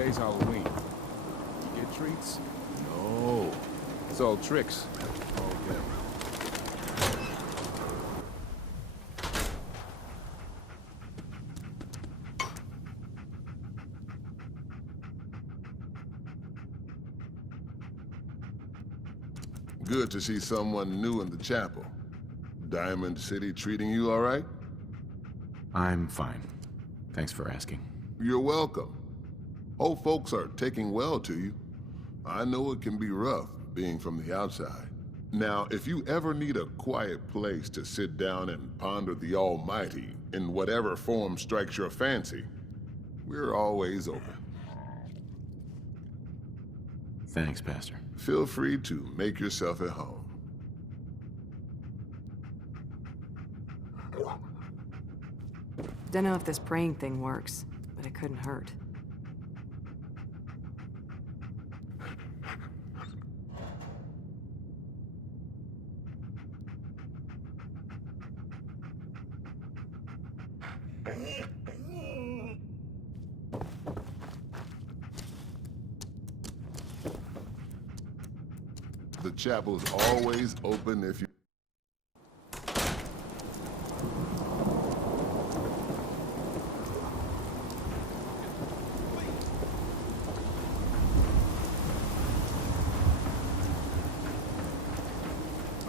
Today's Halloween. You get treats? No. It's all tricks. Okay. Good to see someone new in the chapel. Diamond City treating you all right? I'm fine. Thanks for asking. You're welcome. Old folks are taking well to you. I know it can be rough, being from the outside. Now, if you ever need a quiet place to sit down and ponder the Almighty in whatever form strikes your fancy, we're always open. Thanks, Pastor. Feel free to make yourself at home. Don't know if this praying thing works, but it couldn't hurt. The chapel's always open if you...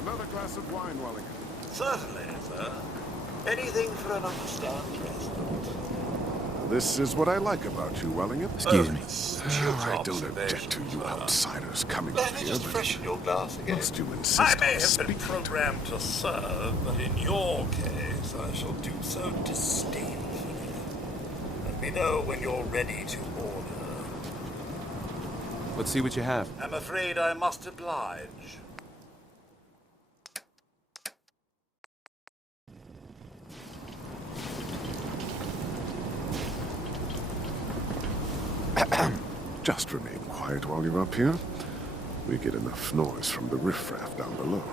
Another glass of wine, Wellington. Certainly, sir. Anything for an understand resident. This is what I like about you, Wellingham. Excuse me. I don't object to you outsiders coming Let up me here, just but freshen your glass again. must you insist I on may have been speaking? programmed to serve, but in your case, I shall do so disdainfully. Let me know when you're ready to order. Let's see what you have. I'm afraid I must oblige. Just remain quiet while you're up here. We get enough noise from the riffraff down below.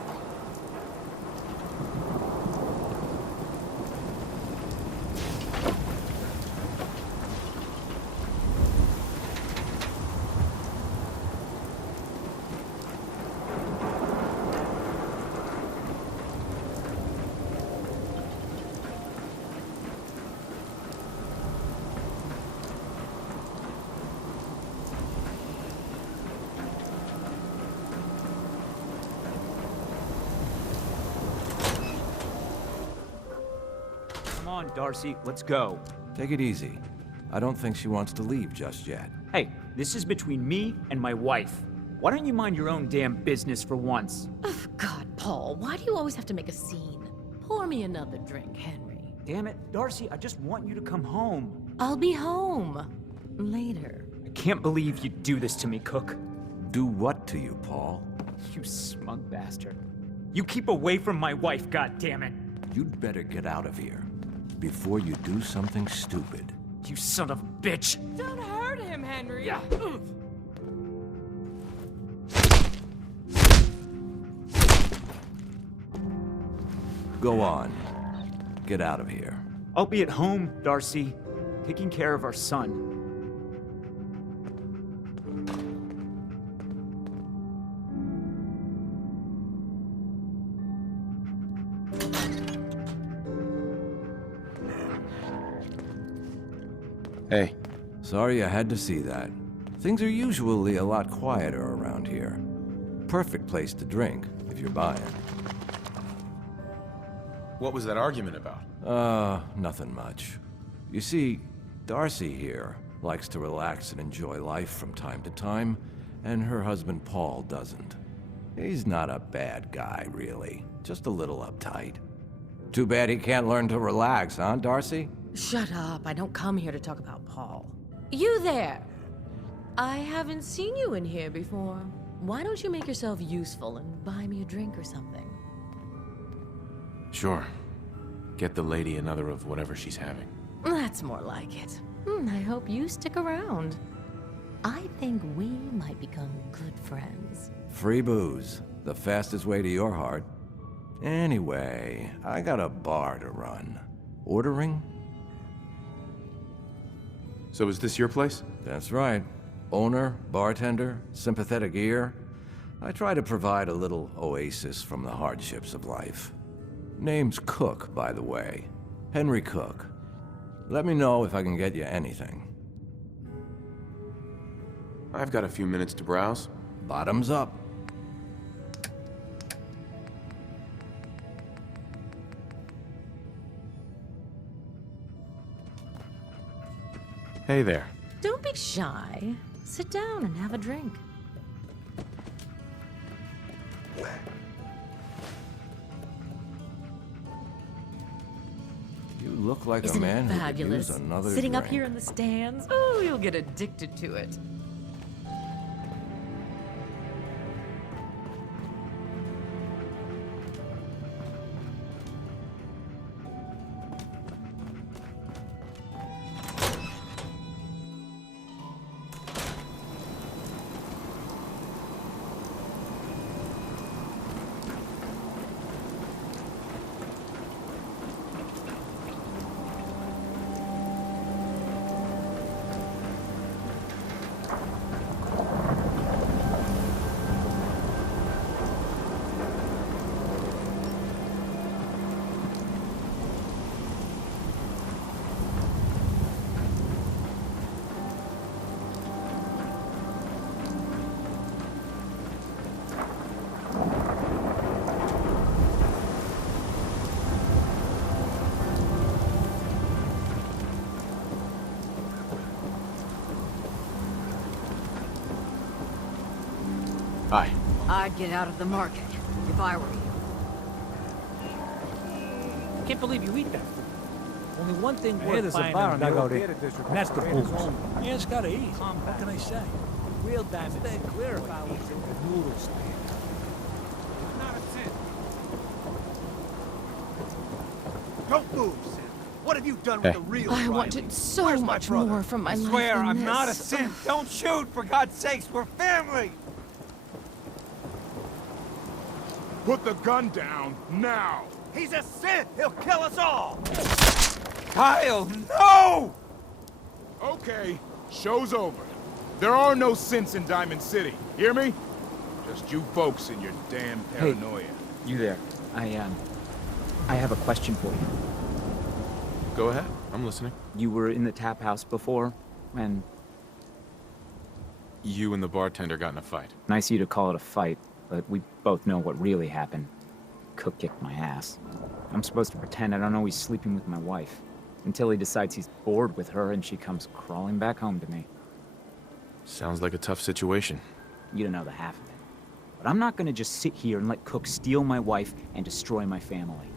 Come on, Darcy, let's go. Take it easy. I don't think she wants to leave just yet. Hey, this is between me and my wife. Why don't you mind your own damn business for once? Oh, God, Paul, why do you always have to make a scene? Pour me another drink, Henry. Damn it, Darcy, I just want you to come home. I'll be home. Later. I can't believe you do this to me, Cook. Do what to you, Paul? You smug bastard. You keep away from my wife, goddammit. You'd better get out of here before you do something stupid. You son of a bitch. Don't hurt him, Henry. Yeah. Go on. Get out of here. I'll be at home, Darcy, taking care of our son. Hey. Sorry I had to see that. Things are usually a lot quieter around here. Perfect place to drink, if you're buying. What was that argument about? Nothing much. You see, Darcy here likes to relax and enjoy life from time to time, and her husband Paul doesn't. He's not a bad guy, really. Just a little uptight. Too bad he can't learn to relax, huh, Darcy? Shut up. I don't come here to talk about Paul. You there! I haven't seen you in here before. Why don't you make yourself useful and buy me a drink or something? Sure. Get the lady another of whatever she's having. That's more like it. I hope you stick around. I think we might become good friends. Free booze. The fastest way to your heart. Anyway, I got a bar to run. Ordering? So is this your place? That's right. Owner, bartender, sympathetic ear. I try to provide a little oasis from the hardships of life. Name's Cook, by the way. Henry Cook. Let me know if I can get you anything. I've got a few minutes to browse. Bottoms up. Hey there. Don't be shy. Sit down and have a drink. You look like Isn't a man it who could fabulous? use another Sitting up drink. here in the stands. Oh, you'll get addicted to it. Hi. I'd get out of the market if I were you. Can't believe you eat that food. Only one thing worth there's a buying bar in in the the dugout theater is, district. and that's the booze. Yeah, it's gotta eat. What can I say? Real diamond. Stay clear if I was in the noodle stand. Not a cent. Don't move, Sim. What have you done with Hey. the real I Riley? wanted so Where's my much brother? more from my I life swear, than I'm this. not a simp. Don't shoot, for God's sakes. We're family. Put the gun down, now! He's a Sith. He'll kill us all. Kyle, no! Okay, show's over. There are no synths in Diamond City. Hear me? Just you folks and your damn paranoia. You there. I have a question for you. Go ahead. I'm listening. You were in the tap house before, and You and the bartender got in a fight. nice of you to call it a fight, but we both know what really happened. Cook kicked my ass. I'm supposed to pretend I don't know he's sleeping with my wife, until he decides he's bored with her and she comes crawling back home to me. Sounds like a tough situation. You don't know the half of it. But I'm not gonna just sit here and let Cook steal my wife and destroy my family.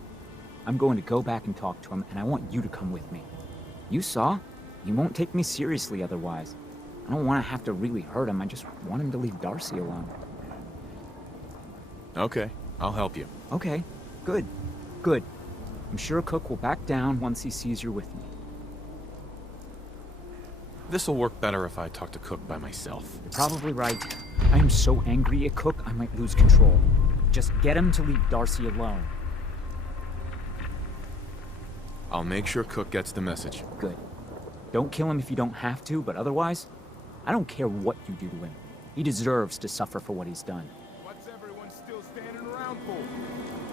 I'm going to go back and talk to him, and I want you to come with me. You saw? He won't take me seriously otherwise. I don't want to have to really hurt him. I just want him to leave Darcy alone. Okay, I'll help you. Okay, good. Good. I'm sure Cook will back down once he sees you're with me. This'll work better if I talk to Cook by myself. You're probably right. I am so angry at Cook, I might lose control. Just get him to leave Darcy alone. I'll make sure Cook gets the message. Good. Don't kill him if you don't have to, but otherwise, I don't care what you do to him. He deserves to suffer for what he's done. What's everyone still standing around for?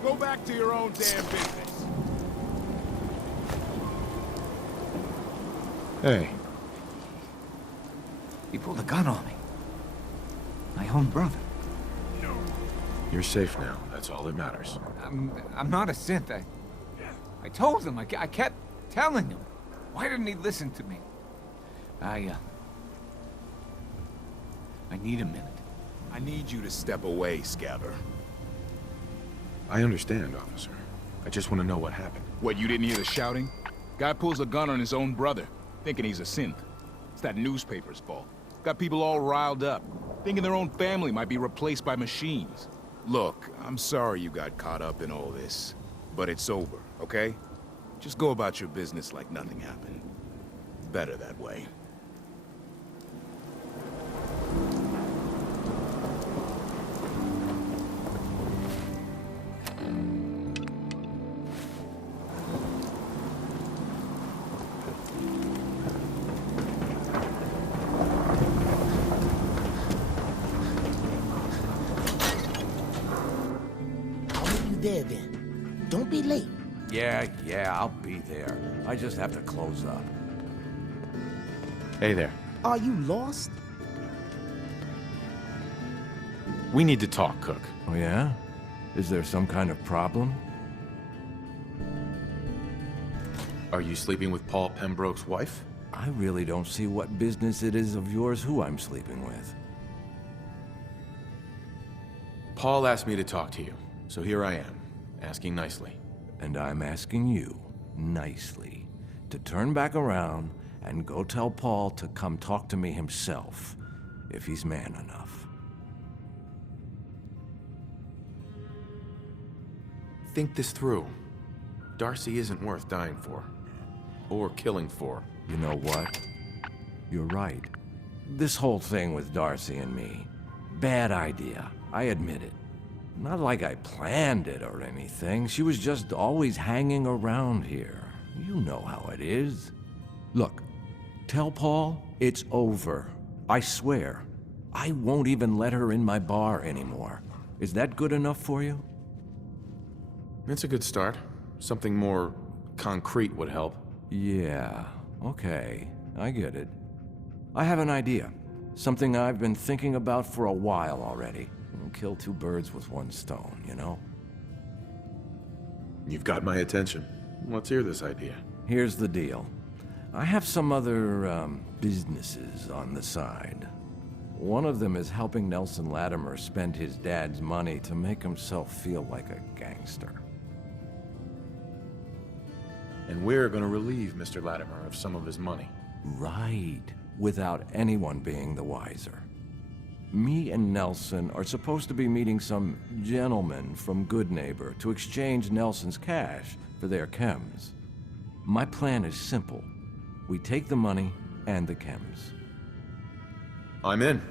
Go back to your own damn business. Hey. He pulled a gun on me. My own brother. You're safe now. That's all that matters. I'm not a synth. I told him. I kept telling him. Why didn't he listen to me? I need a minute. I need you to step away, Scabber. I understand, officer. I just want to know what happened. What, you didn't hear the shouting? Guy pulls a gun on his own brother, thinking he's a synth. It's that newspaper's fault. Got people all riled up, thinking their own family might be replaced by machines. Look, I'm sorry you got caught up in all this, but it's over, okay? Just go about your business like nothing happened. Better that way. there then. Don't be late. Yeah, I'll be there. I just have to close up. Hey there. Are you lost? We need to talk, Cook. Oh, yeah? Is there some kind of problem? Are you sleeping with Paul Pembroke's wife? I really don't see what business it is of yours who I'm sleeping with. Paul asked me to talk to you, so here I am, asking nicely. And I'm asking you, nicely, to turn back around and go tell Paul to come talk to me himself, if he's man enough. Think this through. Darcy isn't worth dying for. Or killing for. You know what? You're right. This whole thing with Darcy and me, bad idea. I admit it. Not like I planned it or anything. She was just always hanging around here. You know how it is. Look, tell Paul it's over. I swear. I won't even let her in my bar anymore. Is that good enough for you? It's a good start. Something more concrete would help. Yeah, okay. I get it. I have an idea. Something I've been thinking about for a while already. Kill two birds with one stone, you know? You've got my attention. Let's hear this idea. Here's the deal. I have some other, businesses on the side. One of them is helping Nelson Latimer spend his dad's money to make himself feel like a gangster. And we're gonna relieve Mr. Latimer of some of his money. Right. Without anyone being the wiser. Me and Nelson are supposed to be meeting some gentleman from Goodneighbor to exchange Nelson's cash for their chems. My plan is simple. We take the money and the chems. I'm in.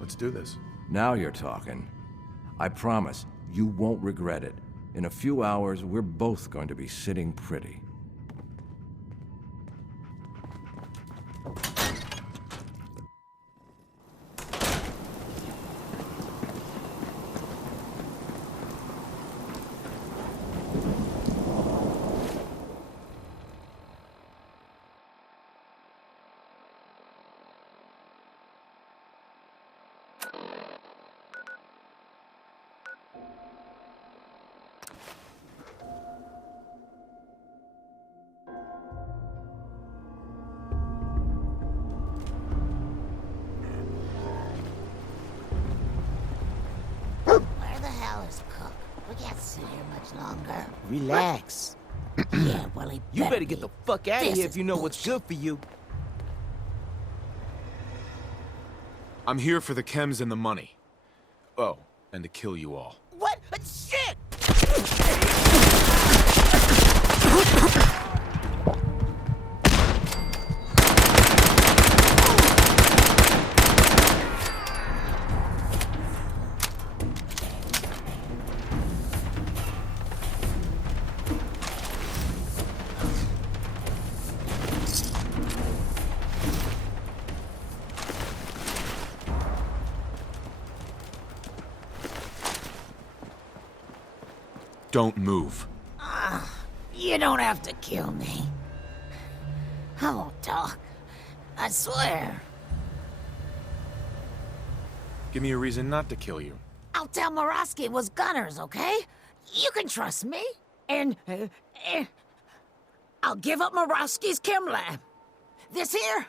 Let's do this. Now you're talking. I promise, you won't regret it. In a few hours, we're both going to be sitting pretty. Where the hell is Cook? We can't sit here much longer. Relax. Yeah, well, he You better get the fuck out of This here is if you know what's bullshit. good for you. I'm here for the chems and the money. Oh, and to kill you all. What? Shit! Don't move. You don't have to kill me. I won't talk. I swear. Give me a reason not to kill you. I'll tell Morosky it was Gunners, okay? You can trust me. And, I'll give up Morosky's chem lab. This here,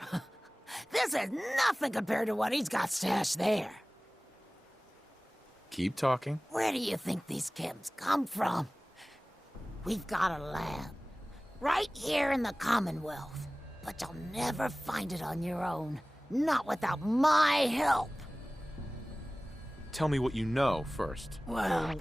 this is nothing compared to what he's got stashed there. Keep talking. Where do you think these chems come from? We've got a lab. Right here in the Commonwealth. But you'll never find it on your own. Not without my help. Tell me what you know first. Well,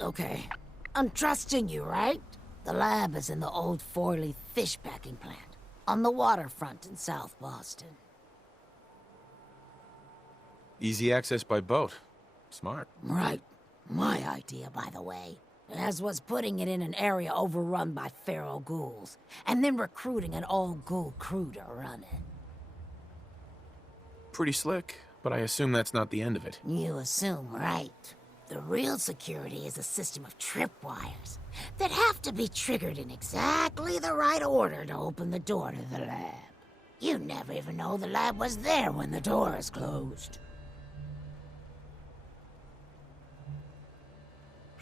okay. I'm trusting you, right? The lab is in the old Forley fish packing plant. On the waterfront in South Boston. Easy access by boat. Smart. Right. My idea, by the way. As was putting it in an area overrun by feral ghouls, and then recruiting an all-ghoul crew to run it. Pretty slick, but I assume that's not the end of it. You assume, right? The real security is a system of tripwires that have to be triggered in exactly the right order to open the door to the lab. You never even know the lab was there when the door is closed.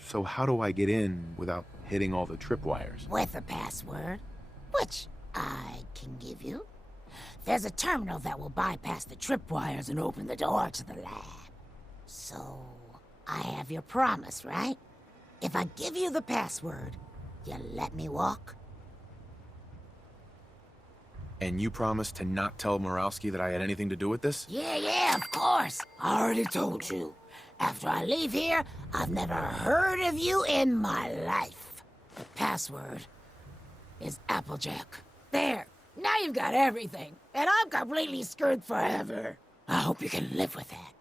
So how do I get in without hitting all the tripwires? With a password, which I can give you. There's a terminal that will bypass the tripwires and open the door to the lab. So, I have your promise, right? If I give you the password, you let me walk? And you promised to not tell Moralski that I had anything to do with this? Yeah, of course. I already told you. After I leave here, I've never heard of you in my life. The password is Applejack. There. Now you've got everything, and I'm completely screwed forever. I hope you can live with that.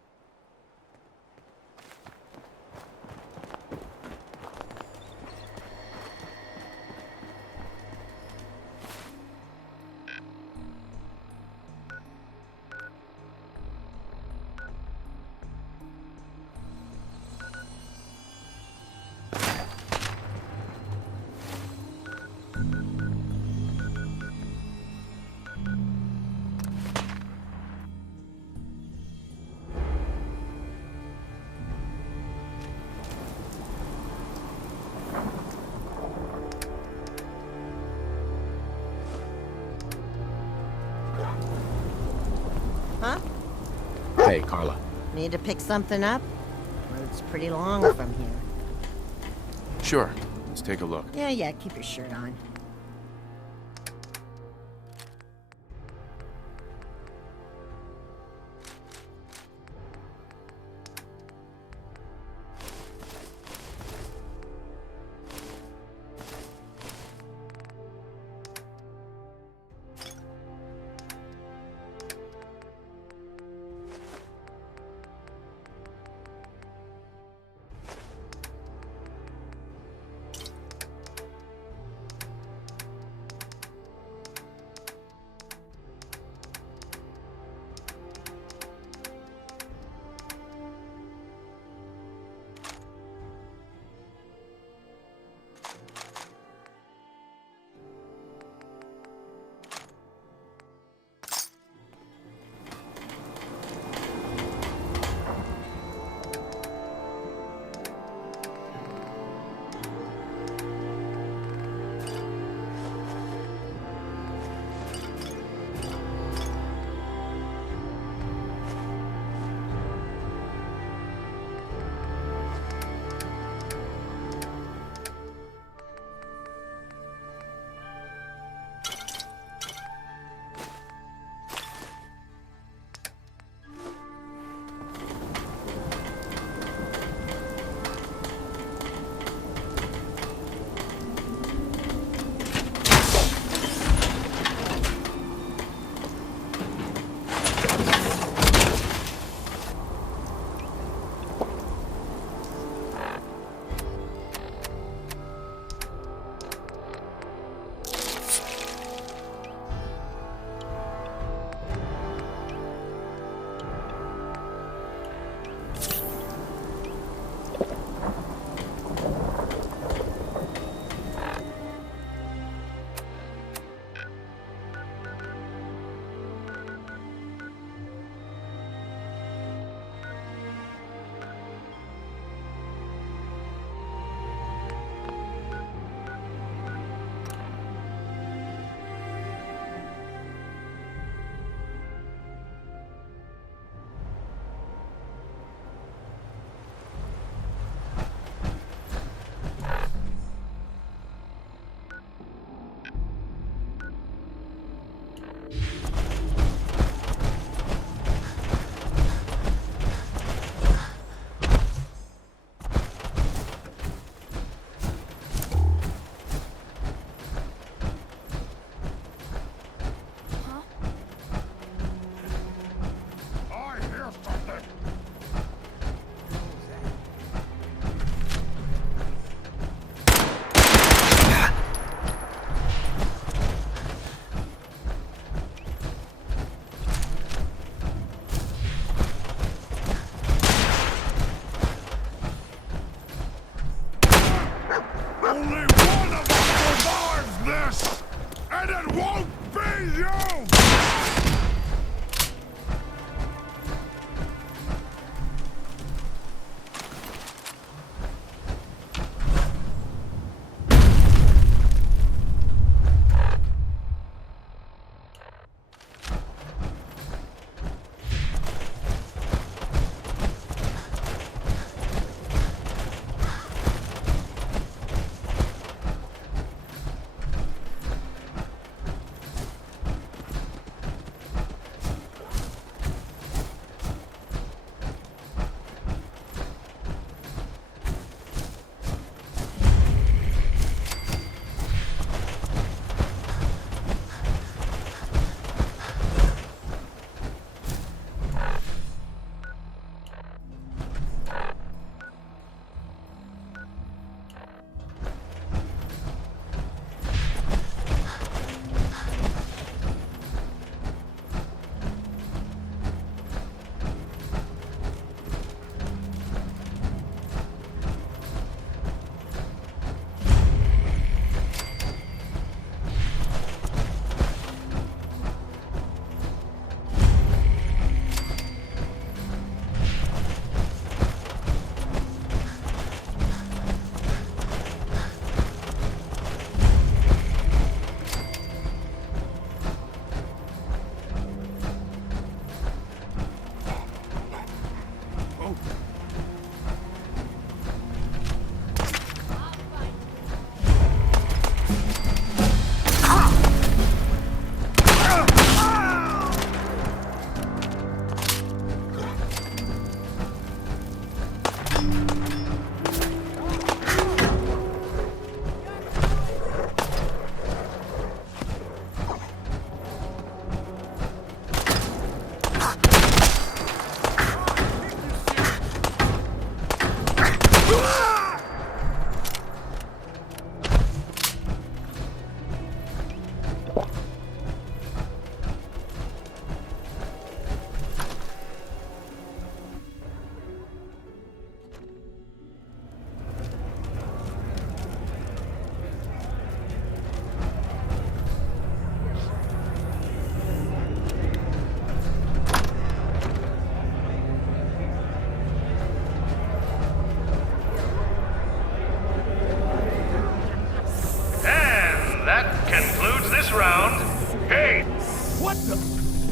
Huh? Hey, Carla. Need to pick something up? Road's pretty long from here. Sure. Let's take a look. Yeah, keep your shirt on.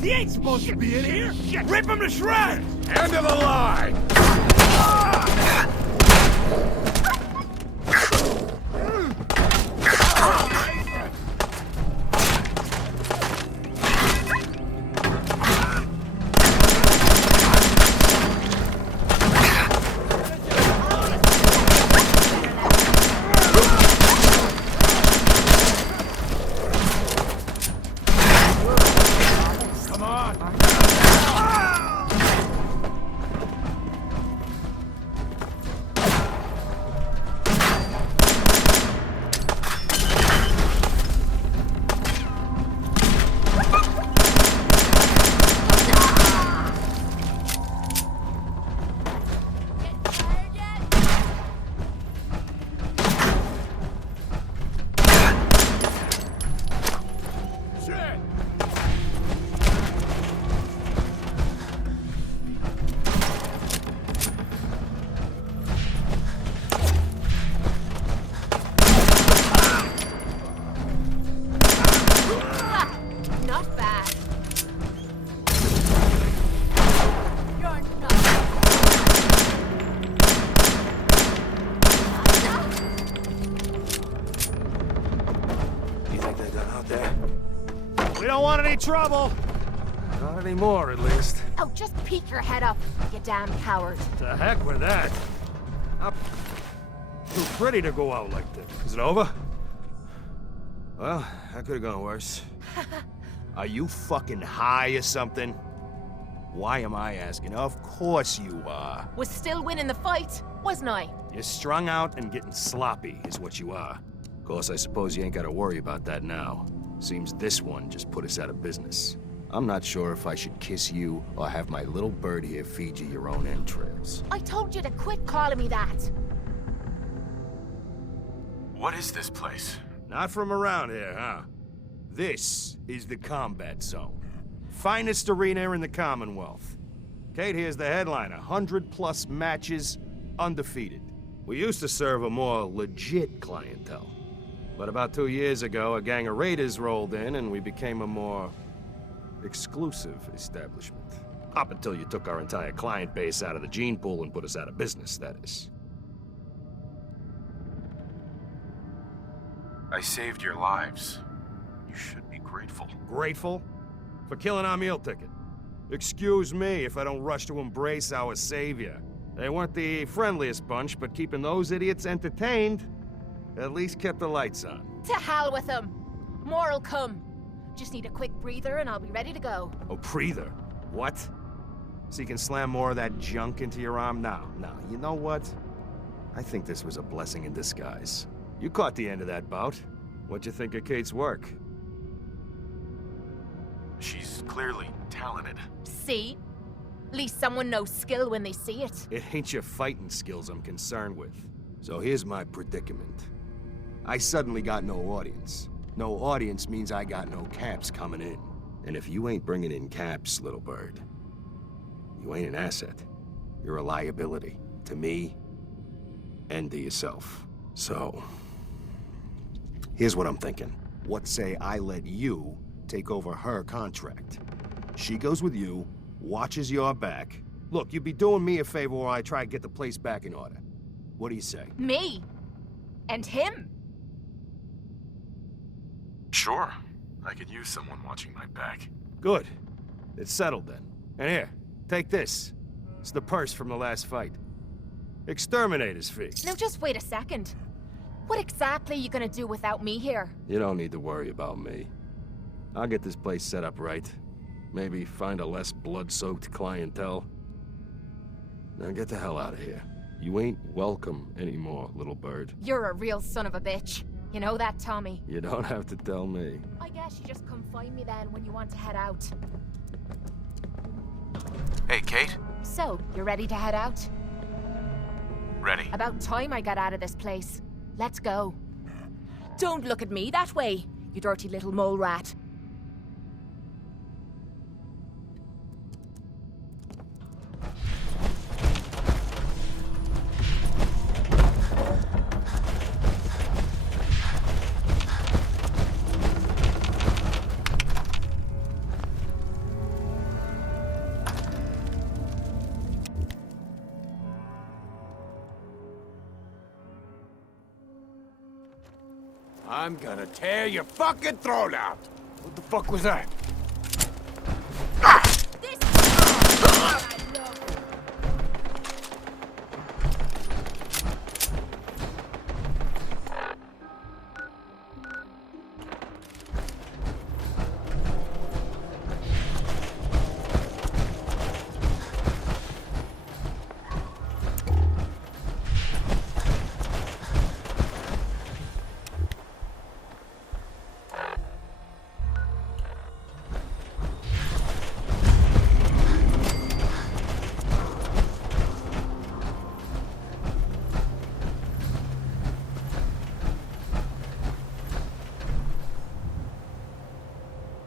He ain't supposed to be in here! Rip him to shreds! End of the line! Trouble! Not anymore, at least. Oh, just peek your head up, you damn coward. To heck with that. I'm too pretty to go out like this. Is it over? Well, that could have gone worse. Are you fucking high or something? Why am I asking? Of course you are. Was still winning the fight, wasn't I? You're strung out and getting sloppy, is what you are. Of course, I suppose you ain't gotta worry about that now. Seems this one just put us out of business. I'm not sure if I should kiss you or have my little bird here feed you your own entrails. I told you to quit calling me that. What is this place? Not from around here, huh? This is the combat zone. Finest arena in the Commonwealth. Kate here's the headliner. 100+ matches, undefeated. We used to serve a more legit clientele. But about 2 years ago, a gang of raiders rolled in and we became a more exclusive establishment. Up until you took our entire client base out of the gene pool and put us out of business, that is. I saved your lives. You should be grateful. Grateful? For killing our meal ticket. Excuse me if I don't rush to embrace our savior. They weren't the friendliest bunch, but keeping those idiots entertained at least kept the lights on. To hell with them. More'll come. Just need a quick breather and I'll be ready to go. A breather? What? So you can slam more of that junk into your arm now? No, you know what? I think this was a blessing in disguise. You caught the end of that bout. What'd you think of Kate's work? She's clearly talented. See? At least someone knows skill when they see it. It ain't your fighting skills I'm concerned with. So here's my predicament. I suddenly got no audience. No audience means I got no caps coming in. And if you ain't bringing in caps, little bird, you ain't an asset. You're a liability to me and to yourself. So, here's what I'm thinking. What say I let you take over her contract? She goes with you, watches your back. Look, you'd be doing me a favor while I try to get the place back in order. What do you say? Me? And him? Sure. I could use someone watching my back. Good. It's settled then. And here, take this. It's the purse from the last fight. Exterminator's fee. Now just wait a second. What exactly are you gonna do without me here? You don't need to worry about me. I'll get this place set up right. Maybe find a less blood-soaked clientele. Now get the hell out of here. You ain't welcome anymore, little bird. You're a real son of a bitch. You know that, Tommy? You don't have to tell me. I guess you just come find me then when you want to head out. Hey, Kate? So, you're ready to head out? Ready. About time I got out of this place. Let's go. Don't look at me that way, you dirty little mole rat. I'm gonna tear your fucking throat out! What the fuck was that?